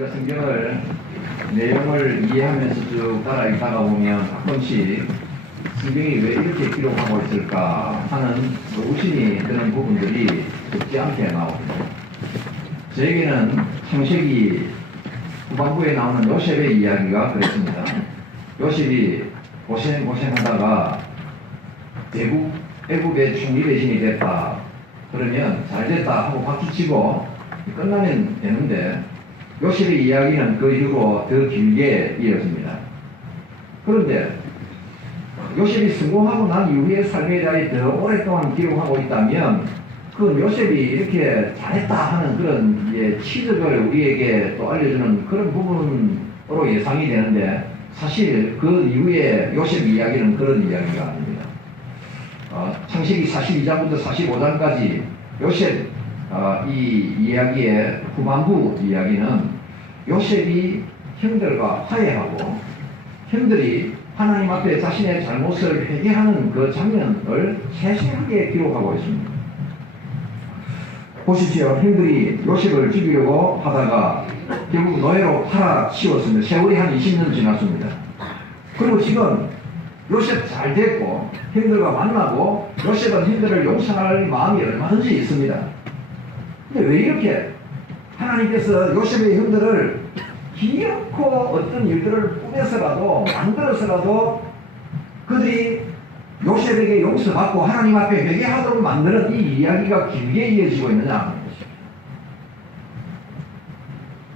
우리가 성경을 내용을 이해하면서 쭉 따라 읽다가 보면 가끔씩 성경이 왜 이렇게 기록하고 있을까 하는 의심이 드는 부분들이 적지 않게 나옵니다. 저에게는 창세기 후반부에 나오는 요셉의 이야기가 그랬습니다. 요셉이 고생하다가 애국의 총리 대신이 됐다. 그러면 잘 됐다 하고 박수치고 끝나면 되는데 요셉의 이야기는 그 이후로 더 길게 이어집니다. 그런데 요셉이 성공하고 난 이후의 삶에 대해 더 오랫동안 기록하고 있다면 그 요셉이 이렇게 잘했다 하는 그런 치적을 우리에게 또 알려주는 그런 부분으로 예상이 되는데 사실 그 이후에 요셉 이야기는 그런 이야기가 아닙니다. 창세기 42장부터 45장까지 요셉 이 이야기의 후반부 이야기는 요셉이 형들과 화해하고 형들이 하나님 앞에 자신의 잘못을 회개하는 그 장면을 세세하게 기록하고 있습니다. 보십시오. 형들이 요셉을 죽이려고 하다가 결국 노예로 팔아치웠습니다. 세월이 한 20년 지났습니다. 그리고 지금 요셉 잘 됐고 형들과 만나고 요셉은 형들을 용서할 마음이 얼마든지 있습니다. 근데 왜 이렇게 하나님께서 요셉의 형들을 기어코 어떤 일들을 꾸며서라도 만들어서라도 그들이 요셉에게 용서받고 하나님 앞에 회개하도록 만드는 이 이야기가 길게 이어지고 있느냐 하는 것입니다.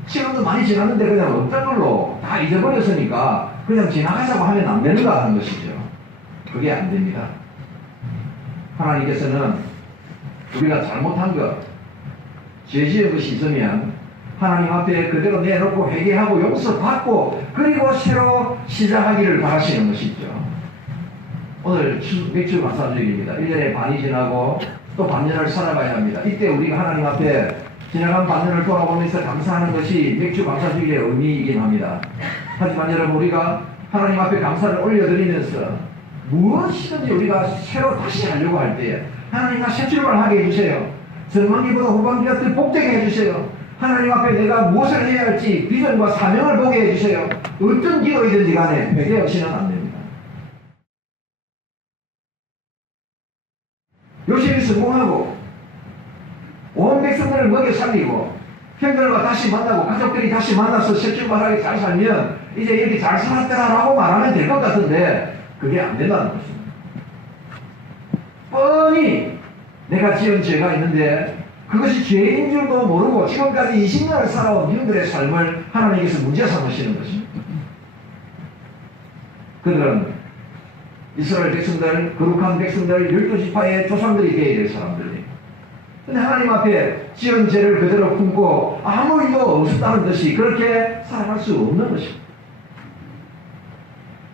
시간도 많이 지났는데 그냥 어떤 걸로 다 잊어버렸으니까 그냥 지나가자고 하면 안 되는가 하는 것이죠. 그게 안 됩니다. 하나님께서는 우리가 잘못한 것, 죄 지은 것이 있으면 하나님 앞에 그대로 내놓고 회개하고 용서받고 그리고 새로 시작하기를 바라시는 것이죠. 오늘 맥주 감사주일입니다. 1년의 반이 지나고 또 반년을 살아가야 합니다. 이때 우리가 하나님 앞에 지나간 반년을 돌아보면서 감사하는 것이 맥주 감사주일의 의미이긴 합니다. 하지만 여러분 우리가 하나님 앞에 감사를 올려드리면서 무엇이든지 우리가 새로 다시 하려고 할 때에 하나님과 새 출발하게 해주세요. 전반기보다 후반기가 더 복되게 해주세요. 하나님 앞에 내가 무엇을 해야 할지 비전과 사명을 보게 해주세요. 어떤 기도이든지 간에 회개 없이는 안 됩니다. 요셉이 성공하고 온 백성들을 먹여 살리고 형들과 다시 만나고 가족들이 다시 만나서 새 출발하게 잘 살면 이제 이렇게 잘 살았더라라고 말하면 될 것 같은데 그게 안 된다는 것입니다. 뻔히 내가 지은 죄가 있는데 그것이 죄인 줄도 모르고 지금까지 20년을 살아온 형들의 삶을 하나님께서 문제 삼으시는 것입니다. 그들은 이스라엘 백성들, 거룩한 백성들, 12지파의 조상들이 되어야 될 사람들이. 근데 하나님 앞에 지은 죄를 그대로 품고 아무 일도 없었다는 듯이 그렇게 살아갈 수 없는 것입니다.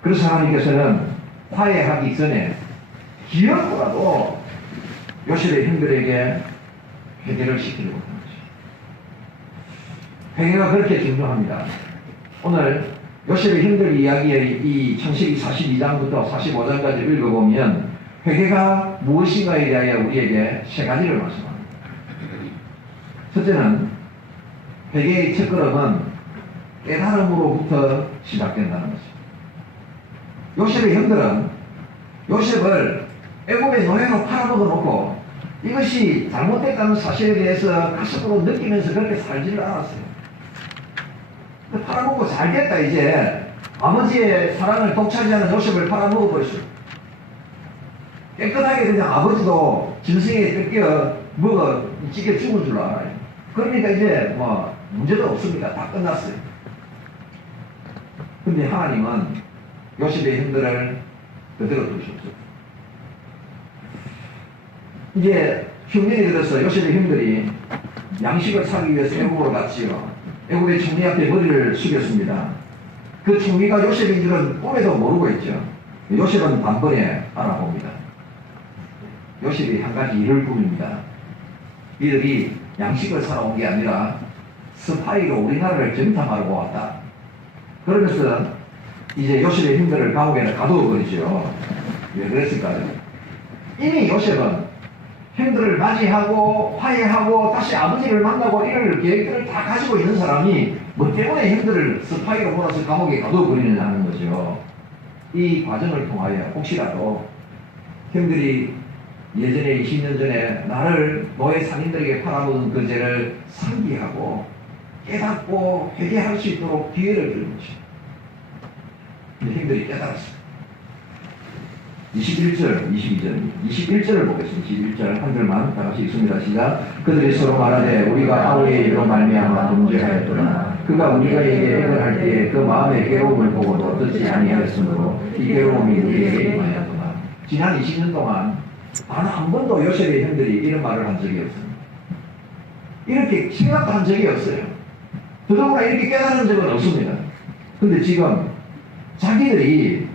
그래서 하나님께서는 화해하기 전에 기어코라도 요셉의 형들에게 회개를 시키려고 하는 것입니다. 회개가 그렇게 중요합니다. 오늘 요셉의 형들 이야기의 이 창세기 42장부터 45장까지 읽어보면 회개가 무엇인가에 대하여 우리에게 세 가지를 말씀합니다. 첫째는 회개의 첫걸음은 깨달음으로부터 시작된다는 것입니다. 요셉의 형들은 요셉을 애굽의 노예로 팔아먹어 놓고 이것이 잘못됐다는 사실에 대해서 가슴으로 느끼면서 그렇게 살지를 않았어요. 팔아먹고 잘됐다 이제 아버지의 사랑을 독차지하는 요셉을 팔아먹어버렸어요. 깨끗하게 그냥 아버지도 짐승에 뺏겨 먹어 찢겨 죽은 줄 알아요. 그러니까 이제 뭐 문제도 없습니다. 다 끝났어요. 근데 하나님은 요셉의 형들을 그대로 두셨어요. 이제 흉년이 들어서 요셉의 형들이 양식을 사기 위해서 애굽으로 갔지요. 애굽의 총리 앞에 머리를 숙였습니다. 그 총리가 요셉인 줄은 꿈에도 모르고 있죠. 요셉은 단번에 알아봅니다. 요셉이 한 가지 일을 꾸밉니다. 이들이 양식을 사러 온 게 아니라 스파이로 우리나라를 정탐하러 왔다. 그러면서 이제 요셉의 형들을 감옥에 가두어 버리죠. 왜 그랬을까요? 이미 요셉은 형들을 맞이하고 화해하고 다시 아버지를 만나고 이럴 계획들을 다 가지고 있는 사람이 뭐 때문에 형들을 스파이로 몰아서 감옥에 가둬버리느냐는 거죠. 이 과정을 통하여 혹시라도 형들이 예전에 20년 전에 나를 노예 상인들에게 팔아먹은 그 죄를 상기하고 깨닫고 회개할 수 있도록 기회를 주는 것입니다. 근데 형들이 깨달았어요. 21절, 22절입니다. 21절을 보겠습니다. 21절 한 절만 다 같이 읽습니다. 시작. 그들이 서로 말하되 우리가 아우의 일로 말미암아 범죄하였더라. 그가 우리가 에게 액을 할 때에 그 마음의 괴로움을 보고도 듣지 아니하였으므로 이 괴로움이 우리에게 임하였더라. 지난 20년 동안 단 한 번도 요셉의 형들이 이런 말을 한 적이 없습니다. 이렇게 생각도 한 적이 없어요. 더더구나 이렇게 깨달은 적은 없습니다. 근데 지금 자기들이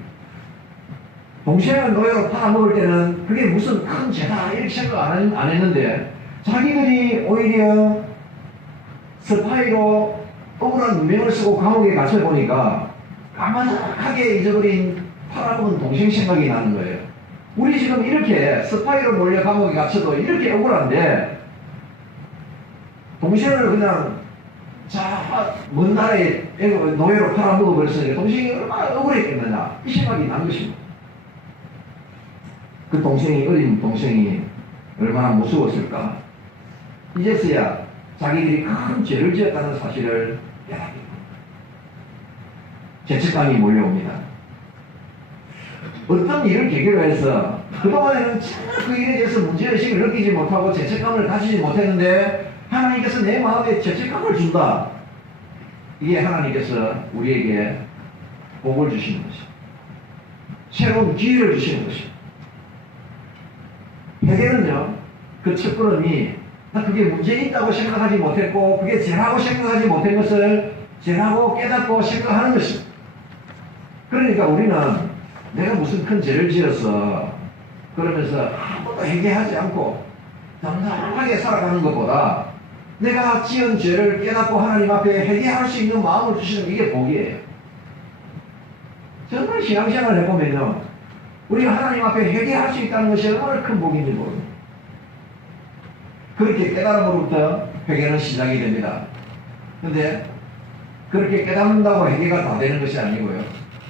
동생을 노예로 팔아먹을 때는 그게 무슨 큰 죄다 이렇게 생각 안 했는데 자기들이 오히려 스파이로 억울한 누명을 쓰고 감옥에 갇혀보니까 까마득하게 잊어버린 팔아먹은 동생 생각이 나는 거예요. 우리 지금 이렇게 스파이로 몰려 감옥에 갇혀도 이렇게 억울한데 동생을 그냥 먼 나라에 노예로 팔아먹어버렸으니까 동생이 얼마나 억울했겠느냐 이 생각이 난 것입니다. 그 동생이 어린 동생이 얼마나 무서웠을까. 이제서야 자기들이 큰 죄를 지었다는 사실을 깨닫게 됩니다. 죄책감이 몰려옵니다. 어떤 일을 계기로 해서 그동안에는 정말 그 일에 대해서 문제의식을 느끼지 못하고 죄책감을 가지지 못했는데 하나님께서 내 마음에 죄책감을 준다. 이게 하나님께서 우리에게 복을 주시는 것입니다. 새로운 기회를 주시는 것입니다. 회개는요, 그 첫걸음이 나 그게 문제 있다고 생각하지 못했고 그게 죄라고 생각하지 못한 것을 죄라고 깨닫고 생각하는 것입니다. 그러니까 우리는 내가 무슨 큰 죄를 지었어 그러면서 아무것도 회개하지 않고 당당하게 살아가는 것보다 내가 지은 죄를 깨닫고 하나님 앞에 회개할 수 있는 마음을 주시는 이게 복이에요. 정말 신앙생활을 해보면요, 우리가 하나님 앞에 회개할 수 있다는 것이 얼마나 큰 복인지 모릅니다. 그렇게 깨달음으로부터 회개는 시작이 됩니다. 근데 그렇게 깨닫는다고 회개가 다 되는 것이 아니고요,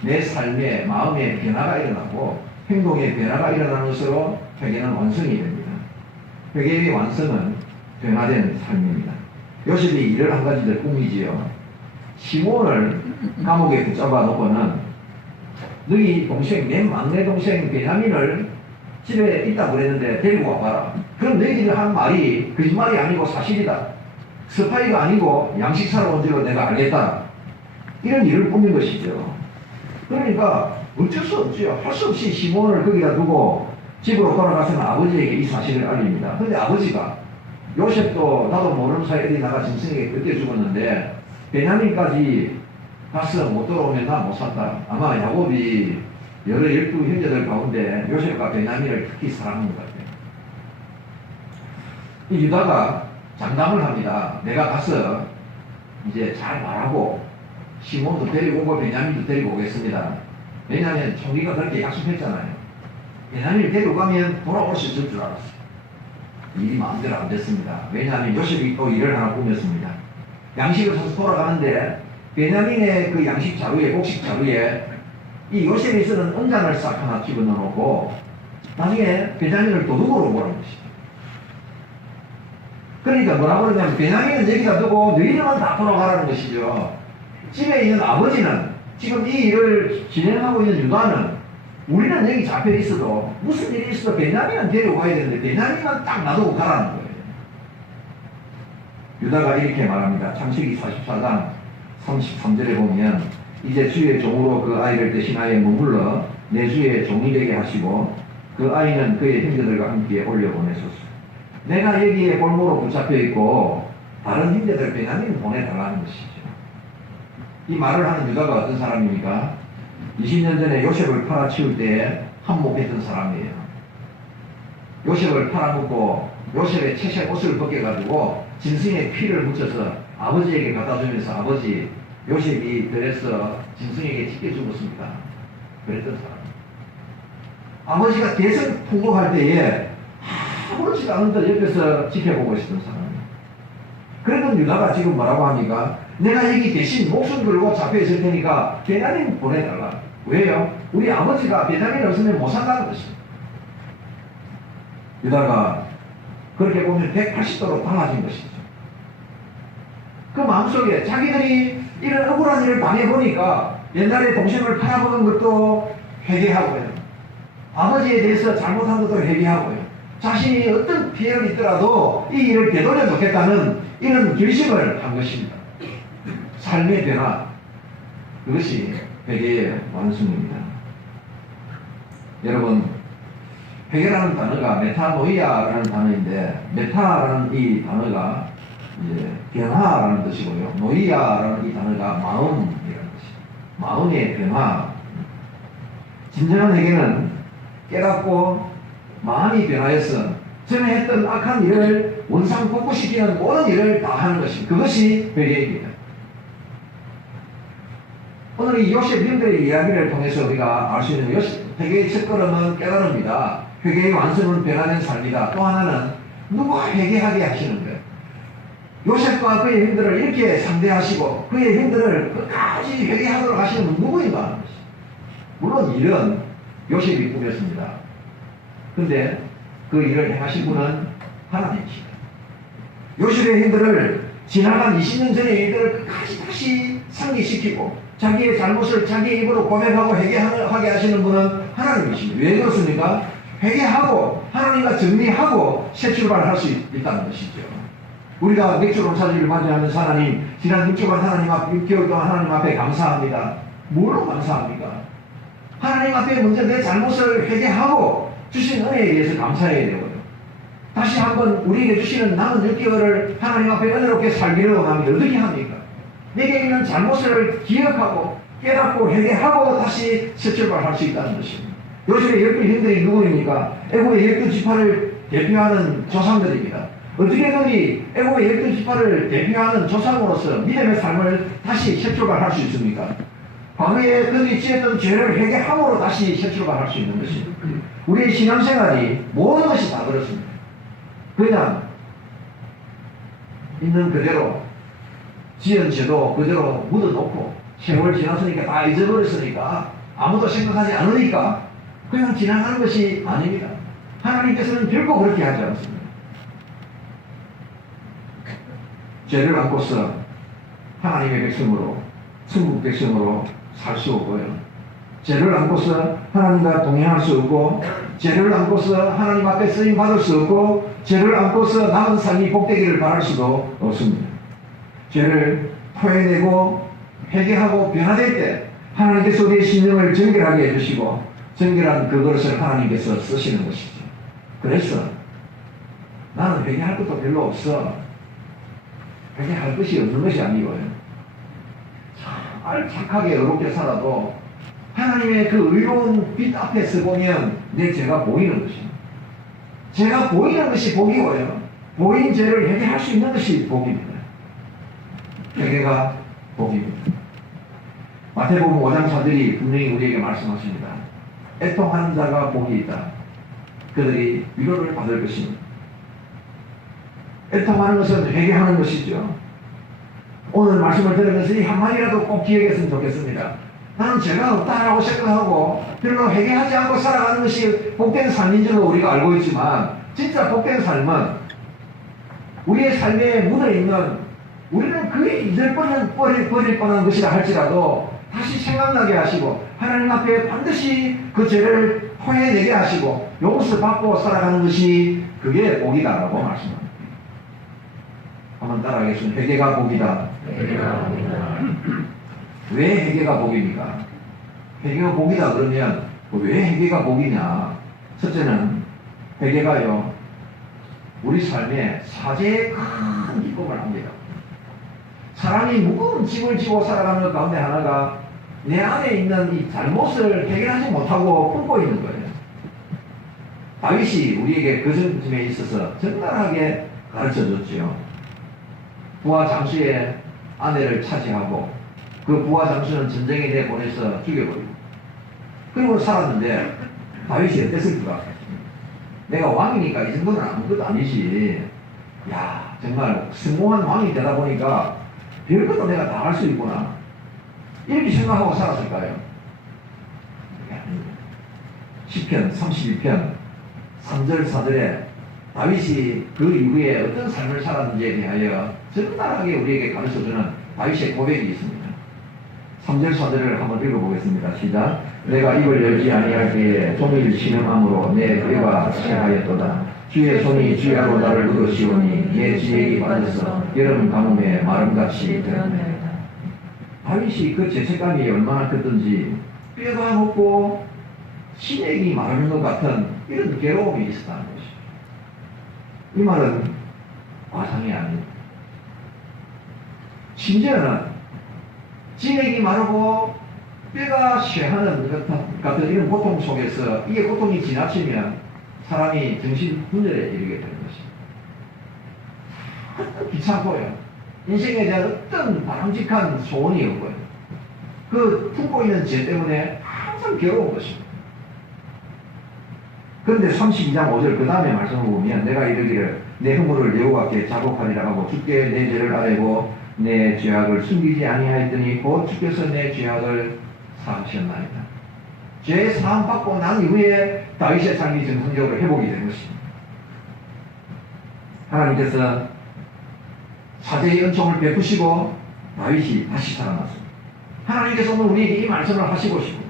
내 삶에 마음의 변화가 일어나고 행동의 변화가 일어나는 것으로 회개는 완성이 됩니다. 회개의 완성은 변화된 삶입니다. 요셉이 일을 한 가지 더 꾸미지요. 시몬을 감옥에 붙잡아 놓고는 너희 동생, 내 막내 동생 베냐민을 집에 있다고 그랬는데 데리고 와봐라. 그럼 너희들이 한 말이 거짓말이 아니고 사실이다. 스파이가 아니고 양식사로 온 줄로 내가 알겠다. 이런 일을 꾸민 것이죠. 그러니까 어쩔 수 없지요. 할 수 없이 시몬을 거기다 두고 집으로 돌아가서는 아버지에게 이 사실을 알립니다. 근데 아버지가 요셉도 나도 모르는 사이에 어디 나가 짐승에게 그때 죽었는데 베냐민까지 가서 못 돌아오면 나 못 산다. 아마 야곱이 여러 12 형제들 가운데 요셉과 베냐민을 특히 사랑하는 것 같아요. 이 유다가 장담을 합니다. 내가 가서 이제 잘 말하고 시몬도 데리고 오고 베냐민도 데리고 오겠습니다. 왜냐하면 총리가 그렇게 약속했잖아요. 베냐민을 데리고 가면 돌아올 수 있을 줄 알았어요. 일이 마음대로 안 됐습니다. 왜냐하면 요셉이 또 일을 하나 꾸몄습니다. 양식을 사서 돌아가는데 베냐민의 그 양식 자루에, 곡식 자루에 이 요셉이 쓰는 은잔을 싹 하나 집어넣어 놓고 나중에 베냐민을 도둑으로 보라는 것이죠. 그러니까 뭐라고 그러냐면 베냐민은 여기다 두고 너희들만 다 돌아가라는 것이죠. 집에 있는 아버지는 지금 이 일을 진행하고 있는 유다는 우리는 여기 잡혀 있어도 무슨 일이 있어도 베냐민은 데리고 가야 되는데 베냐민만 딱 놔두고 가라는 거예요. 유다가 이렇게 말합니다. 창세기 44장 33절에 보면 이제 주의 종으로 그 아이를 대신하여 머물러 내 주의 종이 되게 하시고 그 아이는 그의 형제들과 함께 올려보내소서. 내가 여기에 골모로 붙잡혀 있고 다른 형제들 베냐민 보내달라는 것이죠. 이 말을 하는 유다가 어떤 사람입니까? 20년 전에 요셉을 팔아치울 때에 한몫했던 사람이에요. 요셉을 팔아먹고 요셉의 채색 옷을 벗겨가지고 짐승의 피를 묻혀서 아버지에게 갖다 주면서 아버지 요셉이 그래서 짐승에게 찢겨 죽었습니다. 그랬던 사람. 아버지가 대성풍복할 때에 아무렇지도 않은데 옆에서 지켜보고 있었던 사람이에요. 그랬던 유다가 지금 뭐라고 합니까? 내가 여기 대신 목숨 걸고 잡혀 있을 테니까 베냐민 보내달라. 왜요? 우리 아버지가 베냐민 없으면 못 산다는 것입니다. 유다가 그렇게 보면 180도로 달라진 것이죠. 그 마음속에 자기들이 이런 억울한 일을 당해보니까 옛날에 동생을 팔아먹은 것도 회개하고요. 아버지에 대해서 잘못한 것도 회개하고요. 자신이 어떤 피해가 있더라도 이 일을 되돌려 놓겠다는 이런 결심을 한 것입니다. 삶의 변화, 그것이 회개의 완성입니다. 여러분, 회개라는 단어가 메타노이아라는 단어인데, 메타라는 이 단어가 이제 변화라는 뜻이고요. 노이아라는 이 단어가 마음이라는 뜻입니다. 마음의 변화. 진정한 회개는 깨닫고 마음이 변화해서 전에 했던 악한 일을 원상복구시키는 모든 일을 다 하는 것입니다. 그것이 회개입니다. 오늘 이 요셉 형들의 이야기를 통해서 우리가 알 수 있는 회개의 첫걸음은 깨달음이다. 회개의 완성은 변화된 삶이다. 또 하나는 누가 회개하게 하시는 거예요. 요셉과 그의 형들을 이렇게 상대하시고 그의 형들을 끝까지 회개하도록 하시는 분 누구인가 하는 것이죠. 물론 일은 요셉이 꾸몄습니다. 근데 그 일을 행하신 분은 하나님이시다. 요셉의 형들을 지나간 20년 전의 일들을 끝까지 다시 상기시키고 자기의 잘못을 자기의 입으로 고백하고 회개하게 하시는 분은 하나님이십니다. 왜 그렇습니까? 회개하고 하나님과 정리하고 새 출발할 수 있다는 것이죠. 우리가 맥주로 사주를 맞이하면서 하나님, 지난 6주간 하나님 앞에 6개월 동안 하나님 앞에 감사합니다. 뭘로 감사합니까? 하나님 앞에 먼저 내 잘못을 회개하고 주신 은혜에 대해서 감사해야 되거든요. 다시 한번 우리에게 주시는 남은 6개월을 하나님 앞에 은혜롭게 살기를 원합니다. 어떻게 합니까? 내게 있는 잘못을 기억하고 깨닫고 회개하고 다시 새 출발할 수 있다는 것입니다. 요셉의 12 형들이 누구입니까? 애굽의 12지파를 대표하는 조상들입니다. 어떻게든지 애굽의 12지파를 대표하는 조상으로서 믿음의 삶을 다시 새 출발할 수 있습니까? 과거에 그들이 지었던 죄를 회개함으로 다시 새 출발할 수 있는 것입니다. 우리의 신앙생활이 모든 것이 다 그렇습니다. 그냥 있는 그대로 지은 죄도 그대로 묻어놓고 세월 지났으니까 다 잊어버렸으니까 아무도 생각하지 않으니까 그냥 지나가는 것이 아닙니다. 하나님께서는 결코 그렇게 하지 않습니다. 죄를 안고서 하나님의 백성으로 천국 백성으로 살 수 없고요. 죄를 안고서 하나님과 동행할 수 없고 죄를 안고서 하나님 앞에 쓰임 받을 수 없고 죄를 안고서 남은 삶이 복되기를 바랄 수도 없습니다. 죄를 토해내고 회개하고 변화될 때 하나님께서 우리의 심령을 정결하게 해주시고 정결한 그것을 하나님께서 쓰시는 것이죠. 그래서 나는 회개할 것도 별로 없어. 회개할 것이 없는 것이 아니고요. 잘 착하게 의롭게 살아도 하나님의 그 의로운 빛 앞에서 보면 내 죄가 보이는 것입니다. 죄가 보이는 것이 복이고요. 보인 죄를 회개할 수 있는 것이 복입니다. 회개가 복입니다. 마태복음 5장 4절이 분명히 우리에게 말씀하십니다. 애통하는 자가 복이 있다. 그들이 위로를 받을 것입니다. 애통하는 것은 회개하는 것이죠. 오늘 말씀을 들으면서 이 한마디라도 꼭 기억했으면 좋겠습니다. 나는 죄가 없다라고 생각하고 별로 회개하지 않고 살아가는 것이 복된 삶인 줄로 우리가 알고 있지만 진짜 복된 삶은 우리의 삶에 묻어있는 우리는 그게 잊어버릴 뻔한 것이라 할지라도 다시 생각나게 하시고 하나님 앞에 반드시 그 죄를 토해내게 하시고 용서 받고 살아가는 것이 그게 복이다라고 말씀합니다. 한번 따라하겠습니다. 회개가 복이다. 왜 회개가 복입니까? 회개가 복이다 그러면 왜 회개가 복이냐? 첫째는 회개가요 우리 삶에 사제의 큰 기쁨을 합니다. 사람이 무거운 짐을 지고 살아가는 것 가운데 하나가 내 안에 있는 이 잘못을 해결하지 못하고 품고 있는 거예요. 다윗이 우리에게 그 점에 있어서 적나라하게 가르쳐줬지요. 부하 장수의 아내를 차지하고 그 부하 장수는 전쟁에 내보내서 죽여버리고 그리고 살았는데 다윗이 어땠을까? 내가 왕이니까 이 정도는 아무것도 아니지. 야, 정말 성공한 왕이 되다 보니까 별것도 내가 다 할 수 있구나. 이렇게 생각하고 살았을까요? 시편 32편 3절 4절에 다윗이 그 이후에 어떤 삶을 살았는지에 대하여 적나라하게 우리에게 가르쳐주는 다윗의 고백이 있습니다. 3절 4절을 한번 읽어보겠습니다. 시작. 내가 입을 열지 아니할 때에 종일 신음함으로 내 뼈가 체하였도다. 주의 손이 주야로 나를 얻으시오니 내 지혜기 빠져서 여름 가뭄에 마름같이 되었나이다. 다윗이 그 죄책감이 얼마나 컸던지 뼈가 먹고 시댁이 마르는 것 같은 이런 괴로움이 있었다는 것이죠. 이 말은 과장이 아닙니다. 심지어는 진액이 마르고 뼈가 쇠하는 같은 이런 고통 속에서 이게 고통이 지나치면 사람이 정신분열에 이르게 되는 것입니다. 귀찮고요. 인생에 대한 어떤 바람직한 소원이 없고요. 그 품고 있는 죄 때문에 항상 괴로운 것입니다. 그런데 32장 5절 그 다음에 말씀을 보면 내가 이르기를 내 허물을 여호와 앞에 자복하리라 하고 주께 내 죄를 아뢰고 내 죄악을 숨기지 아니하였더니 곧 주께서 내 죄악을 사하셨나이다. 죄 사함 받고 난 이후에 다윗의 삶이 정상적으로 회복이 된 것입니다. 하나님께서 사제의 은총을 베푸시고 다윗이 다시 살아났습니다. 하나님께서는 우리에게 이 말씀을 하시고 싶습니다.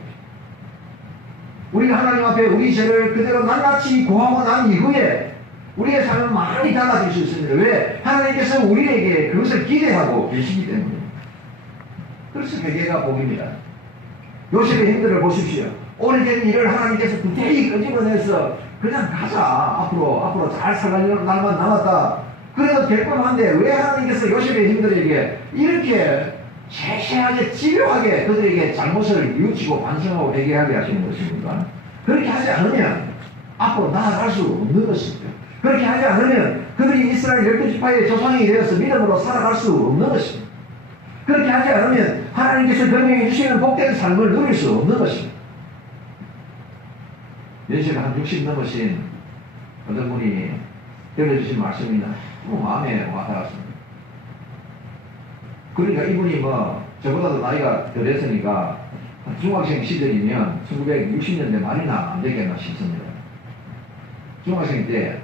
우리가 하나님 앞에 우리 죄를 그대로 낱낱이 고하고 난 이후에 우리의 삶은 많이 달라질 수 있습니다. 왜? 하나님께서 우리에게 그것을 기대하고 계시기 때문에. 그래서 회개가 복입니다. 요셉의 힘들을 보십시오. 오래된 일을 하나님께서 부태히 끄집어내서 그냥 가자. 앞으로 잘 살아가는 날만 남았다. 그래도 될 뻔한데 왜 하나님께서 요셉의 힘들에게 이렇게 세세하게 집요하게 그들에게 잘못을 뉘우치고 반성하고 회개하게 하시는 것입니까? 그렇게 하지 않으면 앞으로 나아갈 수 없는 것입니다. 그렇게 하지 않으면 그들이 이스라엘 12지파의 조상이 되어서 믿음으로 살아갈 수 없는 것입니다. 그렇게 하지 않으면 하나님께서 명령해 주시는 복된 삶을 누릴 수 없는 것입니다. 연세가 한 60 넘으신 어떤 분이 들려주신 말씀이 너무 마음에 와닿았습니다. 그러니까 이분이 저보다도 나이가 덜 했으니까 중학생 시절이면 1960년대 말이나 안 되겠나 싶습니다. 중학생 때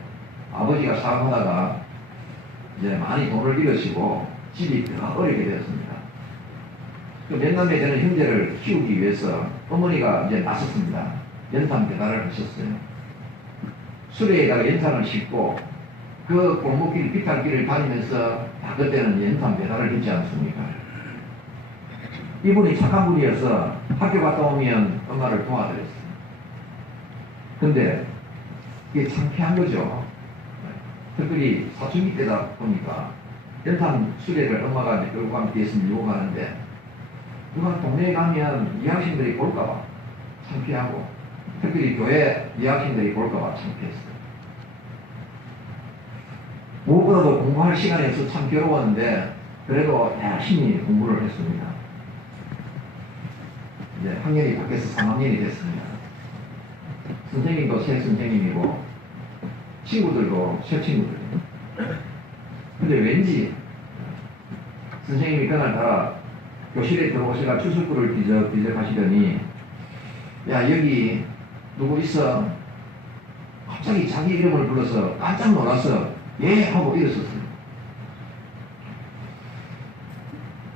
아버지가 사업하다가 이제 많이 돈을 잃으시고 집이 더 어렵게 되었습니다. 그 몇남매 되는 형제를 키우기 위해서 어머니가 이제 나섰습니다. 연탄 배달을 하셨어요. 수레에다가 연탄을 싣고 그 골목길 비탈길을 다니면서 다 그때는 연탄 배달을 했지 않습니까? 이분이 착한 분이어서 학교 갔다 오면 엄마를 도와드렸어요. 근데 이게 창피한 거죠. 특별히 사춘기 때다 보니까 연탄 수레를 엄마가 이제 끌고 가면 뒤에서 밀고 가는데 누가 동네에 가면 이학생들이 볼까봐 창피하고 특별히 교회 이학생들이 볼까봐 창피했어요. 무엇보다도 공부할 시간이 없어 참 괴로웠는데 그래도 열심히 공부를 했습니다. 이제 학년이 바뀌어서 3학년이 됐습니다. 선생님도 새 선생님이고 친구들도 새 친구들이에요. 근데 왠지 선생님이 그날 따라 교실에 들어오시가 추석구를 뒤적 하시더니 야 여기 누구 있어? 갑자기 자기 이름을 불러서 깜짝 놀라서 예 하고 일어섰어요.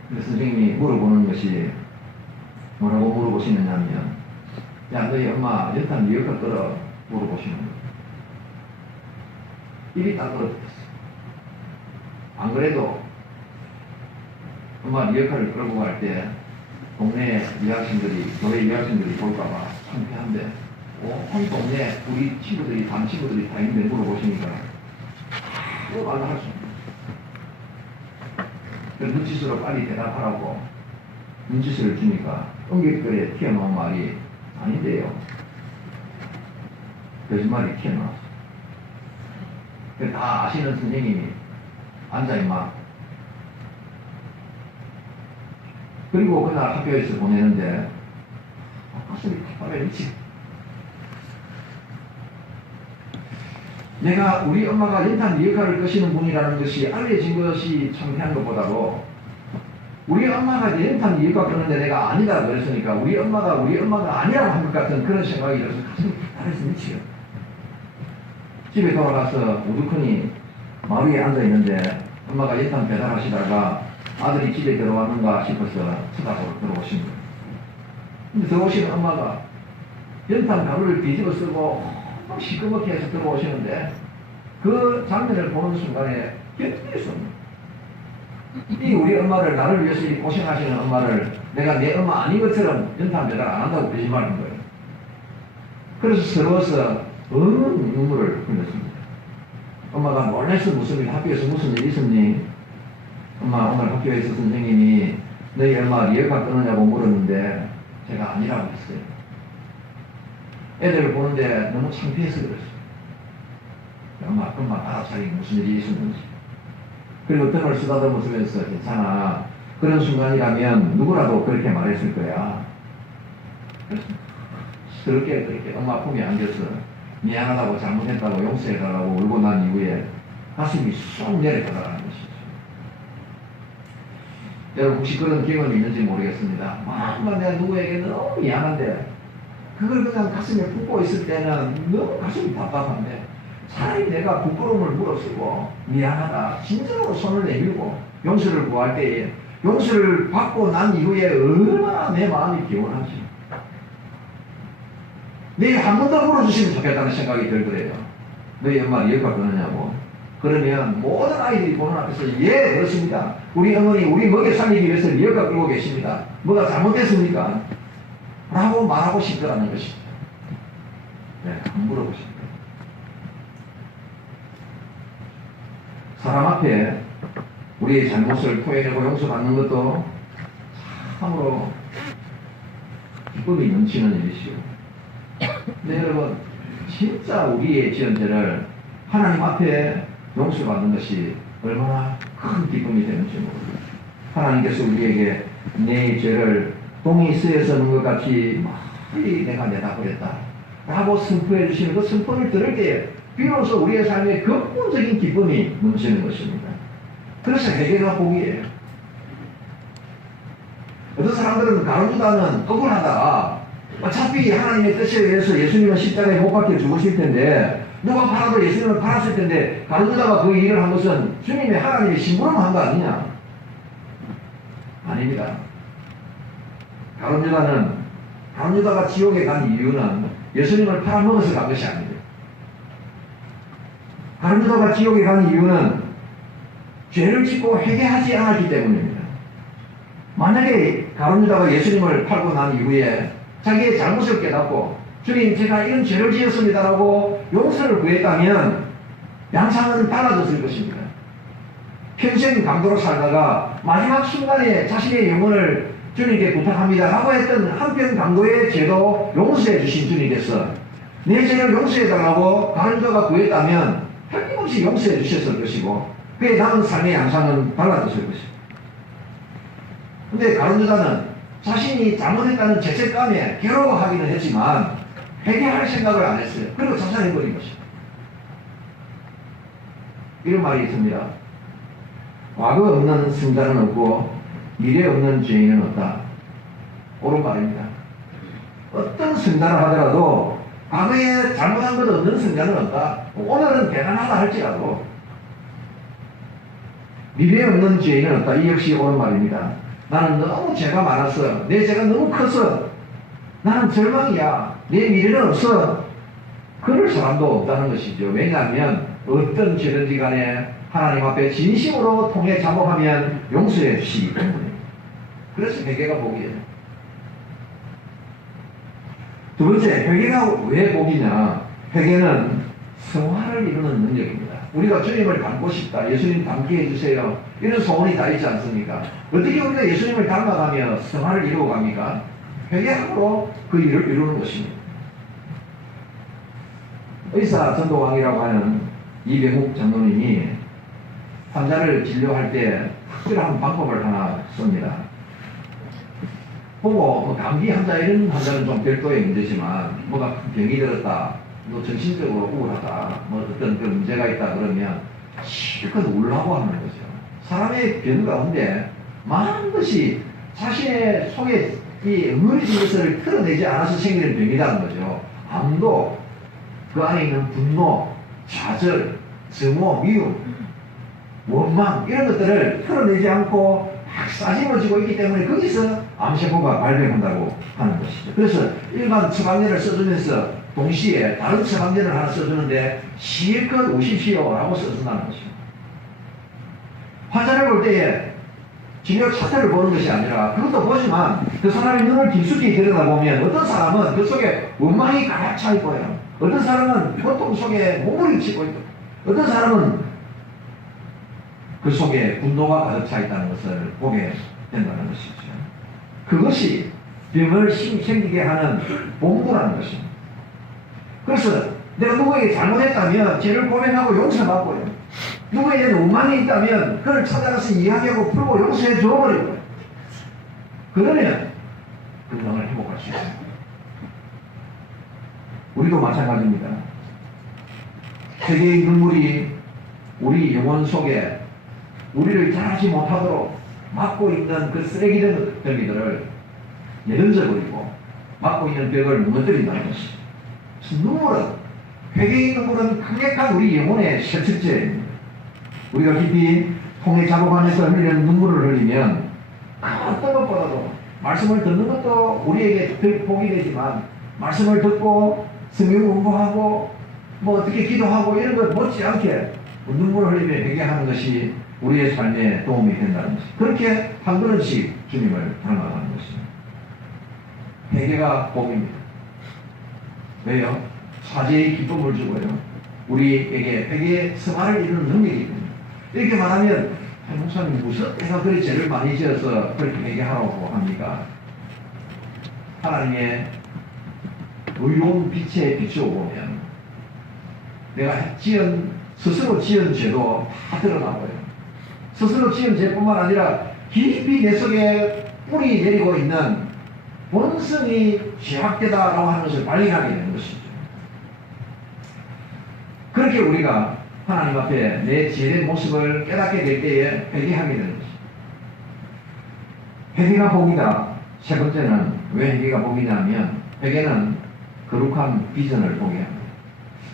그래서 선생님이 물어보는 것이 뭐라고 물어보시느냐면 야 너희 엄마 연탄 리어카 끌어 물어보시는 거예요. 입이 딱 떨어졌어요. 안 그래도 엄마 리어카를 끌고 갈 때 동네 여학생들이 교회 여학생들이 볼까봐 창피한데 온 동네 우리 친구들이 반 친구들이 다 있는데 물어보시니까 그 말로 할 수 없는 그 눈짓으로 빨리 대답하라고 눈짓을 주니까 엉겹결에 튀어나온 말이 아닌데요. 거짓말이 튀어나왔어. 다 아시는 선생님이 앉아 임마. 그리고 그날 학교에서 보내는데 가슴이 탁발에 미치. 내가 우리 엄마가 연탄 미역과를 끄시는 분이라는 것이 알려진 것이 창피한 것보다도 우리 엄마가 연탄 미역과 끄는데 내가 아니다 그랬으니까 우리 엄마가 아니라고 한 것 같은 그런 생각이 들어서 가슴이 달해서 미치요. 집에 돌아가서 우두커니 마루 위에 앉아있는데 엄마가 연탄 배달하시다가 아들이 집에 들어왔는가 싶어서 쳐다보러 들어오신 거예요. 근데 들어오시는 엄마가 연탄 가루를 뒤집어 쓰고 막 시끄럽게 해서 들어오시는데 그 장면을 보는 순간에 견딜 수 없는 이 우리 엄마를 나를 위해서 이 고생하시는 엄마를 내가 내 엄마 아닌 것처럼 연탄 배달 안 한다고 거짓말하는 거예요. 그래서 서러워서 엉엉 눈물을 흘렸습니다. 엄마가 놀라서 무슨 학교에서 무슨 일 있었니? 엄마 오늘 학교에서 선생님이 너희 엄마 리어카 끊느냐고 물었는데 제가 아니라고 했어요. 애들을 보는데 너무 창피해서 그랬어요. 엄마 알아차리기 무슨 일이 있었는지. 그리고 등을 쓰다듬으면서 괜찮아. 그런 순간이라면 누구라도 그렇게 말했을 거야. 그렇게 엄마 품에 안겨서 미안하다고 잘못했다고 용서해달라고 울고 난 이후에 가슴이 쏙 내려가더라는 것이죠. 여러분 혹시 그런 경험이 있는지 모르겠습니다. 정말 내가 누구에게 너무 미안한데 그걸 그냥 가슴에 품고 있을 때는 너무 가슴이 답답한데 차라리 내가 부끄러움을 물어쓰고 미안하다 진짜로 손을 내밀고 용서를 구할 때에 용서를 받고 난 이후에 얼마나 내 마음이 개운하지. 내일 한 번 더 물어주시면 좋겠다는 생각이 들더래요. 너희 엄마 리어카 끊느냐고. 그러면 모든 아이들이 보는 앞에서 예 그렇습니다. 우리 어머니 우리 먹여 살리기 위해서 리어카 끌고 계십니다. 뭐가 잘못됐습니까? 라고 말하고 싶더라는 것입니다. 네, 안 물어보십니다. 사람 앞에 우리의 잘못을 토해내고 용서받는 것도 참으로 기쁨이 넘치는 일이시오. 근데 여러분 진짜 우리의 지은 죄를 하나님 앞에 용서받는 것이 얼마나 큰 기쁨이 되는지 모릅니다. 하나님께서 우리에게 내 죄를 동이 쓰여서 넣은 것 같이 많이 내가 내다 버렸다 라고 선포해 주시는 그 선포를 들을 때에 비로소 우리의 삶에 근본적인 기쁨이 넘치는 것입니다. 그래서 회개가 복이에요. 어떤 사람들은 가론유다는 억울하다. 어차피 하나님의 뜻에 의해서 예수님은 십자가에 못 박혀 죽으실 텐데 누가 팔아도 예수님을 팔았을 텐데 가론유다가 그 일을 한 것은 주님의 하나님의 심부름 한 거 아니냐? 아닙니다. 가론유다가 지옥에 간 이유는 예수님을 팔아먹어서 간 것이 아닙니다. 가론유다가 지옥에 간 이유는 죄를 짓고 회개하지 않았기 때문입니다. 만약에 가론유다가 예수님을 팔고 난 이후에 자기의 잘못을 깨닫고 주님 제가 이런 죄를 지었습니다라고 용서를 구했다면 양상은 달라졌을 것입니다. 평생 강도로 살다가 마지막 순간에 자신의 영혼을 주님께 부탁합니다 라고 했던 한편 강도의 죄도 용서해 주신 주님께서 내 죄를 용서해 달라고 가론유다가 구했다면 틀림없이 용서해 주셨을 것이고 그에 남은 삶의 양상은 달라졌을 것입니다. 근데 가론유다는 자신이 잘못했다는 죄책감에 괴로워하기는 했지만 회개할 생각을 안 했어요. 그리고 자살해버린 것입니다. 이런 말이 있습니다. 과거 없는 승자는 없고 미래 없는 죄인은 없다. 옳은 말입니다. 어떤 승자를 하더라도 과거에 잘못한 것 없는 승자는 없다. 오늘은 대단하다 할지라도 미래 없는 죄인은 없다. 이 역시 옳은 말입니다. 나는 너무 죄가 많아서 내 죄가 너무 커서 나는 절망이야. 내 미래는 없어. 그럴 사람도 없다는 것이죠. 왜냐하면 어떤 죄든지 간에 하나님 앞에 진심으로 통해 작업하면 용서해 주시기 때문에. 그래서 회개가 복이에요. 두 번째, 회개가 왜 복이냐? 회개는 성화를 이루는 능력입니다. 우리가 주님을 닮고 싶다. 예수님 닮게 해주세요. 이런 소원이 다 있지 않습니까? 어떻게 우리가 예수님을 닮아가며 성화를 이루어갑니까? 회개함으로 그 일을 이루는 것입니다. 의사 전도왕이라고 하는 이병욱 장로님이 환자를 진료할 때 특별한 방법을 하나 씁니다. 보고 감기 환자 이런 환자는 좀 별도의 문제지만 뭐가 병이 들었다. 뭐 정신적으로 우울하다, 뭐 어떤 그 문제가 있다 그러면 실컷 울라고 하는 거죠. 사람의 변 가운데 많은 것이 자신의 속에 이 응어리진 것을 털어내지 않아서 생기는 병이라는 거죠. 아무도 그 안에 있는 분노, 좌절, 증오, 미움, 원망 이런 것들을 털어내지 않고 막 싸집어지고 있기 때문에 거기서 암세포가 발병한다고 하는 것이죠. 그래서 일반 처방전을 써주면서 동시에 다른 처방전을 하나 써주는데 실컷 우십시오 라고 써준다는 것입니다. 환자를 볼 때에 진료 차트를 보는 것이 아니라 그것도 보지만 그 사람의 눈을 깊숙이 들여다보면 어떤 사람은 그 속에 원망이 가득 차 있고요. 어떤 사람은 고통 속에 몸을 치고 있고 어떤 사람은 그 속에 분노가 가득 차 있다는 것을 보게 된다는 것이죠. 그것이 병을 생기게 하는 본부라는 것입니다. 그래서 내가 누구에게 잘못했다면 죄를 고백하고 용서받고요. 누구에게 원망이 있다면 그를 찾아가서 이야기하고 풀고 용서해 줘버리고요. 그러면 건강을 회복할 수 있습니다. 우리도 마찬가지입니다. 세계의 눈물이 우리 영혼 속에 우리를 잘하지 못하도록 막고 있는 그 쓰레기 덩이들을 내던져버리고 막고 있는 벽을 무너뜨린다는 것이죠. 눈물은, 회개의 눈물은 강력한 우리 영혼의 세척제입니다. 우리가 깊이 통에 작업하면서 흘리는 눈물을 흘리면 어떤 것보다도 말씀을 듣는 것도 우리에게 복이 되지만 말씀을 듣고 성경 공부하고 뭐 어떻게 기도하고 이런 것 못지않게 눈물을 흘리며 회개하는 것이 우리의 삶에 도움이 된다는 것입니다. 그렇게 한 걸음씩 주님을 닮아가는 것입니다. 회개가 복입니다. 왜요? 사죄의 기쁨을 주고요. 우리에게 회개의 성화를 이루는 능력이 있습니다. 이렇게 말하면 목사님 무슨 내가 그리 죄를 많이 지어서 그렇게 회개하라고 합니까? 하나님의 의로운 빛에 비추어 보면 내가 스스로 지은 죄도 다 드러나고요. 스스로 지은 죄뿐만 아니라 깊이 내 속에 뿌리 내리고 있는 본성이 죄악되다라고 하는 것을 발견하게 되는 것이죠. 그렇게 우리가 하나님 앞에 내 죄의 모습을 깨닫게 될 때에 회개하게 되는 것입니다. 회개가 복이다. 세 번째는 왜 회개가 복이냐면 회개는 거룩한 비전을 보게 합니다.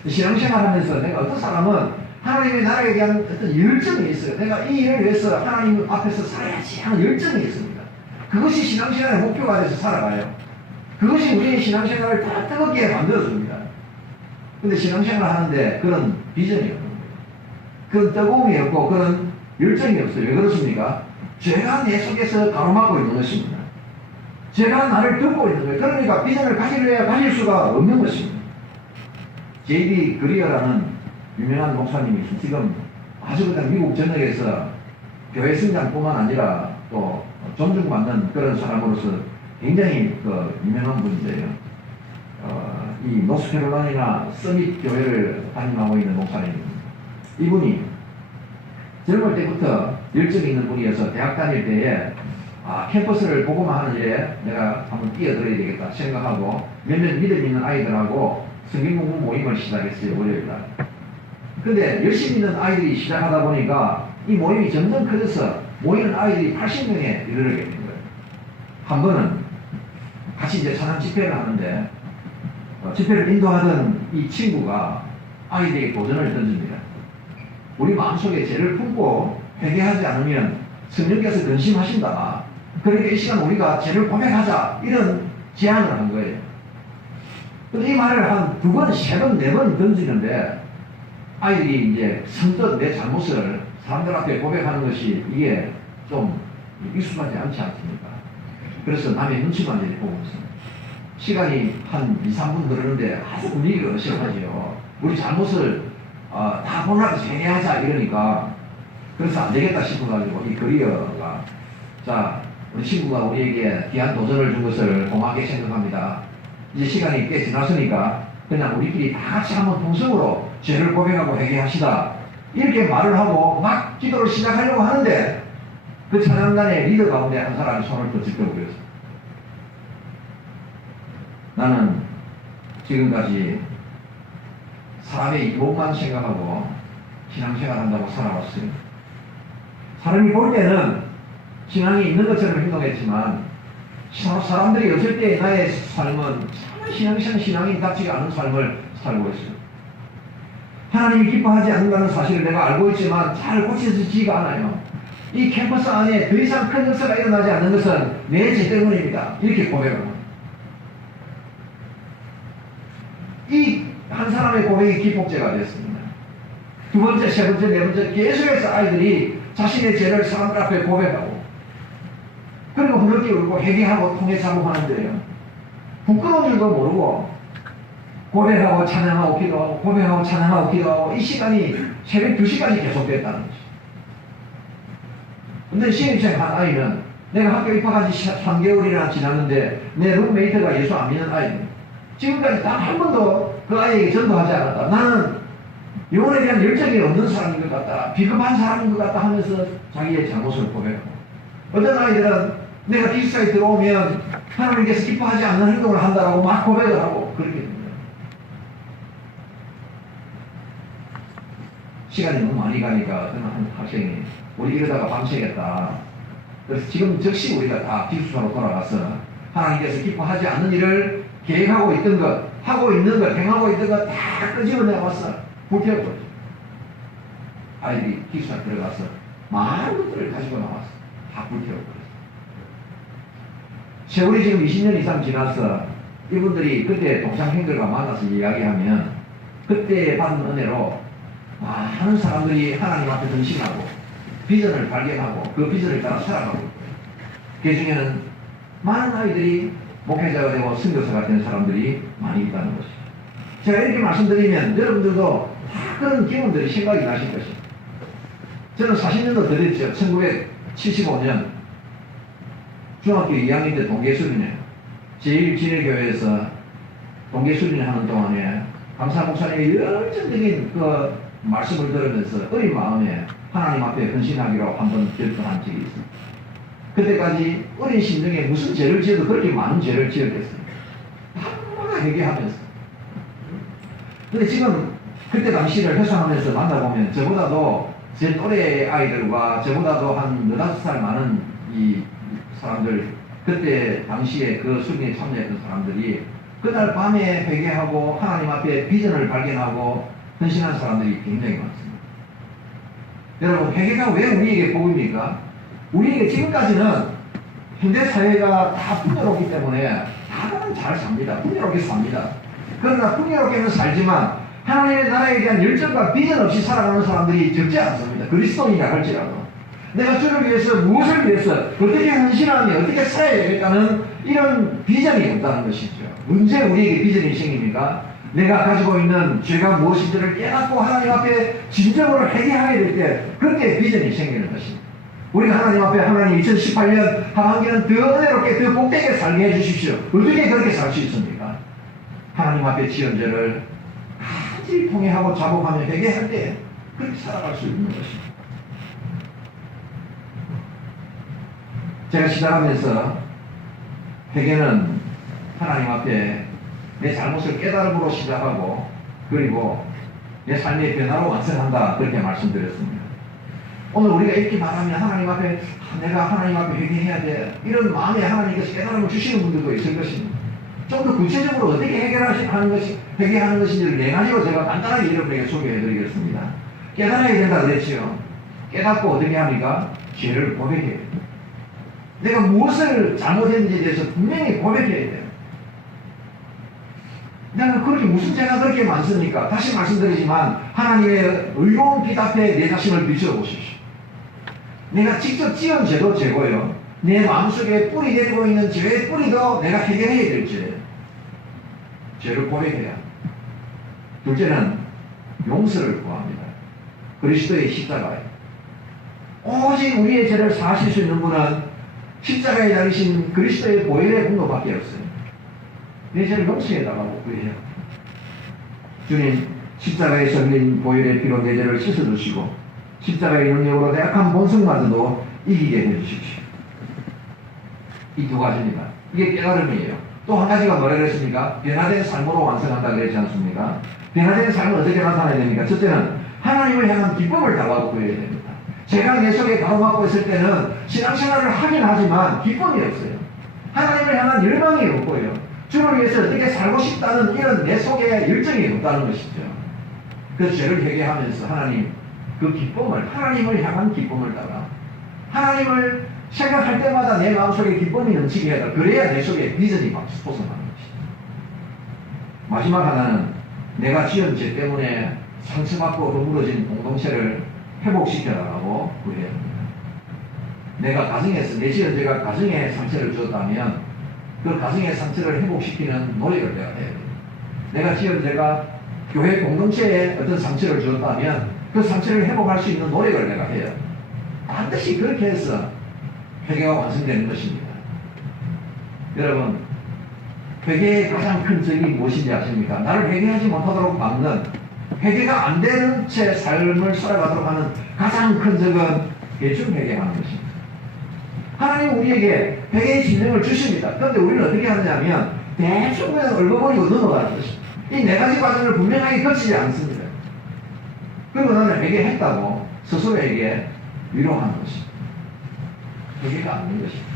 신앙생활 하면서 내가 어떤 사람은 하나님이 나에게 대한 어떤 열정이 있어요. 내가 이 일을 위해서 하나님 앞에서 살아야지 하는 열정이 있습니다. 그것이 신앙생활의 목표가 돼서 살아가요. 그것이 우리의 신앙생활을 더 뜨겁게 만들어줍니다. 근데 신앙생활을 하는데 그런 비전이 없는 거예요. 그런 뜨거움이 없고 그런 열정이 없어요. 왜 그렇습니까? 죄가 내 속에서 가로막고 있는 것입니다. 죄가 나를 덮고 있는 거예요. 그러니까 비전을 가지려야 가질 수가 없는 것입니다. J.D. 그리어라는 유명한 목사님이 지금 아주 그냥 미국 전역에서 교회 성장뿐만 아니라 또 존중받는 그런 사람으로서 굉장히 유명한 분인데요. 이 노스캐롤라이나 서밋 교회를 담임하고 있는 목사님입니다. 이분이 젊을 때부터 열정이 있는 분이어서 대학 다닐 때에 캠퍼스를 보고만 하는 일에 내가 한번 뛰어들어야 되겠다 생각하고 몇몇 믿음 있는 아이들하고 성경 공부 모임을 시작했어요. 월요일날. 근데 열심히 있는 아이들이 시작하다 보니까 이 모임이 점점 커져서 모이는 아이들이 80명에 이르게 된 거예요. 한 번은 같이 이제 찬양 집회를 하는데 집회를 인도하던 이 친구가 아이들에게 도전을 던집니다. 우리 마음속에 죄를 품고 회개하지 않으면 성령께서 근심하신다. 그러니까 이 시간 우리가 죄를 고백하자. 이런 제안을 한 거예요. 이 말을 한 2번, 3번, 4번 던지는데 아이들이 이제 선뜻 내 잘못을 사람들 앞에 고백하는 것이 이게 좀 익숙하지 않지 않습니까? 그래서 남의 눈치만 이렇게 보고 있습니다. 시간이 한 2, 3분 그러는데 아주 분위기가 어색하지요. 우리 잘못을 다 보나서 회개하자 이러니까 그래서 안 되겠다 싶어가지고 이 그리어가 자 우리 친구가 우리에게 귀한 도전을 준 것을 고맙게 생각합니다. 이제 시간이 꽤 지났으니까 그냥 우리끼리 다 같이 한번 통성으로 죄를 고백하고 회개합시다. 이렇게 말을 하고 막 기도를 시작하려고 하는데 그 찬양단의 리더 가운데 한 사람이 손을 더 짚어보였어요. 나는 지금까지 사람의 이목만 생각하고 신앙생활 한다고 살아왔어요. 사람이 볼 때는 신앙이 있는 것처럼 행동했지만 사람들이 없을 때 나의 삶은 참 신앙인답지가 않은 삶을 살고 있어요. 하나님이 기뻐하지 않는다는 사실을 내가 알고 있지만 잘 고쳐지지가 않아요. 이 캠퍼스 안에 더 이상 큰 역사가 일어나지 않는 것은 내 죄 때문입니다. 이렇게 고백합니다. 이 한 사람의 고백이 기폭제가 됐습니다. 두 번째, 세 번째, 네 번째 계속해서 아이들이 자신의 죄를 사람들 앞에 고백하고 그리고 흐르게 울고 회개하고 통해 작업하는데요. 부끄러운 줄도 모르고 고백하고 찬양하고 기도하고 고백하고 찬양하고 기도하고 이 시간이 새벽 2시까지 계속됐다는 거죠. 근데 신입생 한 아이는 내가 학교 입학한 지 3개월이나 지났는데 내 룸메이트가 예수 안 믿는 아이입니다. 지금까지 단 한 번도 그 아이에게 전도하지 않았다. 나는 영혼에 대한 열정이 없는 사람인 것 같다. 비겁한 사람인 것 같다 하면서 자기의 잘못을 고백하고 어떤 아이들은 내가 기숙사에 들어오면 하나님께서 기뻐하지 않는 행동을 한다라고 막 고백을 하고 그렇게 됩니다. 시간이 너무 많이 가니까 어떤 한 학생이 우리 이러다가 밤새겠다. 그래서 지금 즉시 우리가 다 기숙사로 돌아가서 하나님께서 기뻐하지 않는 일을 계획하고 있던 것, 하고 있는 것, 행하고 있던 것 다 끄집어내와서 불태워버렸죠. 아이들이 기숙사 들어가서 많은 것들을 가지고 나와서 다 불태워버렸어요. 세월이 지금 20년 이상 지나서 이분들이 그때 동창생들과 만나서 이야기하면 그때 받은 은혜로 많은 사람들이 하나님 앞에 헌신하고 비전을 발견하고 그 비전을 따라 살아가고 있고요. 그 중에는 많은 아이들이 목회자가 되고 선교사가 된 사람들이 많이 있다는 것이죠. 제가 이렇게 말씀드리면 여러분들도 다 그런 경험들이 생각이 나실 것이죠. 저는 40년도 더 됐죠. 1975년 중학교 2학년 때 동계수련회 제1진해교회에서 동계수련회 하는 동안에 감사 목사님의 열정적인 그 말씀을 들으면서 어린 마음에 하나님 앞에 헌신하기로 한번 결정한 적이 있습니다. 그때까지 어린 심정에 무슨 죄를 지어도 그렇게 많은 죄를 지었겠어요. 밤마다 회개하면서. 근데 지금 그때 당시를 회상하면서 만나보면 저보다도 제 또래 아이들과 저보다도 한 4-5살 많은 이 사람들 그때 당시에 그 수련회에 참여했던 사람들이 그날 밤에 회개하고 하나님 앞에 비전을 발견하고 헌신한 사람들이 굉장히 많습니다. 여러분 회개가 왜 우리에게 복입니까? 우리에게 지금까지는 현대사회가 다 풍요롭기 때문에 다들 잘 삽니다. 풍요롭게 삽니다. 그러나 풍요롭게는 살지만 하나님의 나라에 대한 열정과 비전 없이 살아가는 사람들이 적지 않습니다. 그리스도인이라 할지라도. 내가 주를 위해서 무엇을 위해서 어떻게 헌신하며 어떻게 살아야 되겠다는 이런 비전이 없다는 것이죠. 언제 우리에게 비전이 생깁니까? 내가 가지고 있는 죄가 무엇인지를 깨닫고 하나님 앞에 진정으로 회개하게 될 때 그때 비전이 생기는 것입니다. 우리가 하나님 앞에 하나님 2018년 하반기는 더 은혜롭게 더 복되게 살게 해주십시오. 어떻게 그렇게 살 수 있습니까? 하나님 앞에 지은 죄를 아주 통회하고 자복하며 회개할 때 그렇게 살아갈 수 있는 것입니다. 제가 시작하면서 회개는 하나님 앞에 내 잘못을 깨달음으로 시작하고 그리고 내 삶의 변화로 완성한다 그렇게 말씀드렸습니다. 오늘 우리가 이렇게 말하면 하나님 앞에 내가 하나님 앞에 회개해야 돼 이런 마음에 하나님께서 깨달음을 주시는 분들도 있을 것입니다. 좀 더 구체적으로 어떻게 해결하는 것이 회개하는 것인지를 네 가지로 제가 간단하게 여러분에게 소개해드리겠습니다. 깨달아야 된다 그랬지요. 깨닫고 어떻게 합니까? 죄를 고백해야 됩니다. 내가 무엇을 잘못했는지에 대해서 분명히 고백해야 돼요. 내가 그렇게 무슨 죄가 그렇게 많습니까? 다시 말씀드리지만 하나님의 의로운 빛 앞에 내 자신을 비춰보십시오. 내가 직접 지은 죄도 죄고요. 내 마음속에 뿌리 내리고 있는 죄의 뿌리도 내가 해결해야 될 죄예요. 죄를 고백해야. 둘째는 용서를 구합니다. 그리스도의 십자가에. 오직 우리의 죄를 사하실 수 있는 분은 십자가에 달리신 그리스도의 보혈의 분노밖에 없어요. 내 죄를 용서해달라고 그래요. 주님, 십자가에서 흘린 보혈의 피로 내 죄를 씻어주시고 십자가의 능력으로 내 악한 본성마저도 이기게 해주십시오. 이 두 가지입니다. 이게 깨달음이에요. 또 한 가지가 뭐라 그랬습니까? 변화된 삶으로 완성한다 그랬지 않습니까? 변화된 삶은 어떻게 나타나야 됩니까? 첫째는 하나님을 향한 기쁨을 다가오고 해야 됩니다. 제가 내 속에 가로막고 있을 때는 신앙생활을 하긴 하지만 기쁨이 없어요. 하나님을 향한 열망이 없고요. 주를 위해서 어떻게 살고 싶다는 이런 내 속에 열정이 없다는 것이죠. 그 죄를 회개하면서 하나님 그 기쁨을, 하나님을 향한 기쁨을 따라 하나님을 생각할 때마다 내 마음속에 기쁨이 넘치게 해야 그래야 내 속에 비전이 막 솟아나는 것이죠. 마지막 하나는 내가 지은 죄 때문에 상처받고 허물어진 공동체를 회복시켜나가고 구해야 합니다. 내가 가정에서 내 지은 죄가 가정에 상처를 주었다면 그 가정의 상처를 회복시키는 노력을 내가 해야 됩니다. 내가 지은 죄가 교회 공동체에 어떤 상처를 주었다면 그 상처를 회복할 수 있는 노력을 내가 해야 합니다. 반드시 그렇게 해서 회개가 완성되는 것입니다. 여러분, 회개의 가장 큰 적이 무엇인지 아십니까? 나를 회개하지 못하도록 막는, 회개가 안 되는 채 삶을 살아가도록 하는 가장 큰 적은 대충 회개하는 것입니다. 하나님 우리에게 회개의 진정을 주십니다. 그런데 우리는 어떻게 하느냐면 대충 그냥 얼버무리고 넘어가는 것입니다. 이 네 가지 과정을 분명하게 거치지 않습니다. 그리고 나는 회개했다고 스스로에게 위로하는 것입니다. 회개가 안 되는 것입니다.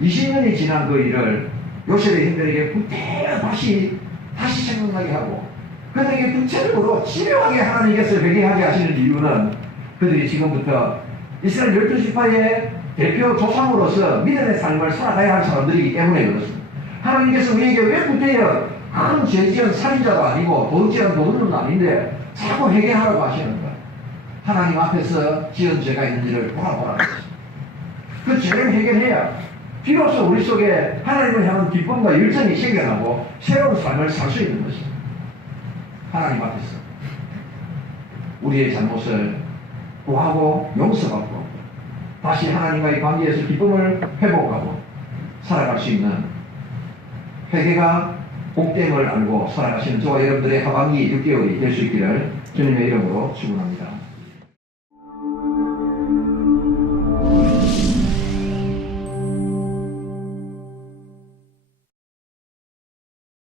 20년이 지난 그 일을 요셉의 형들에게 구태여 다시 생각나게 하고 그들에게 구체적으로 집요하게 하나님께서 회개하게 하시는 이유는 그들이 지금부터 이스라엘 12지파의 대표 조상으로서 믿음의 삶을 살아가야 할 사람들이기 때문에 그렇습니다. 하나님께서 우리에게 왜 구태여 큰 죄지은 살인자도 아니고 도둑질한 도둑은 아닌데 자꾸 회개하라고 하시는 거예요. 하나님 앞에서 지은 죄가 있는지를 돌아보라는 것입니다. 그 죄를 해결해야 비로소 우리 속에 하나님을 향한 기쁨과 열정이 생겨나고 새로운 삶을 살 수 있는 것입니다. 하나님 앞에서 우리의 잘못을 구하고 용서받고 다시 하나님과의 관계에서 기쁨을 회복하고 살아갈 수 있는 회개가 복됨을 알고 살아가시는 저와 여러분들의 하반기 6개월이 될 수 있기를 주님의 이름으로 축원합니다.